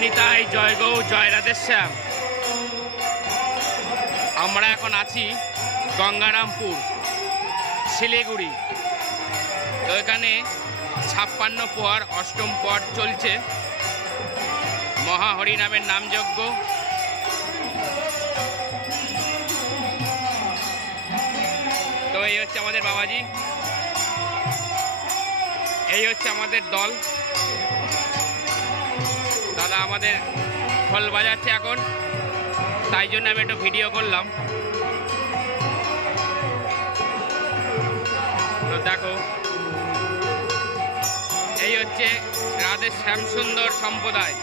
জয় নিতাই, জয় গৌ, জয় রাধেশ্যাম। আমরা এখন আছি গঙ্গারামপুর, শিলিগুড়ি। তো এখানে 56 পোহার অষ্টম পট চলছে, মহা হরিনামের নামযজ্ঞ। তো এই হচ্ছে আমাদের বাবাজি, এই হচ্ছে আমাদের দল। দাদা আমাদের খোল বাজাচ্ছে এখন, তাই জন্য আমি একটু ভিডিও করলাম। তো দেখো, এই হচ্ছে রাধে শ্যামসুন্দর সম্প্রদায়।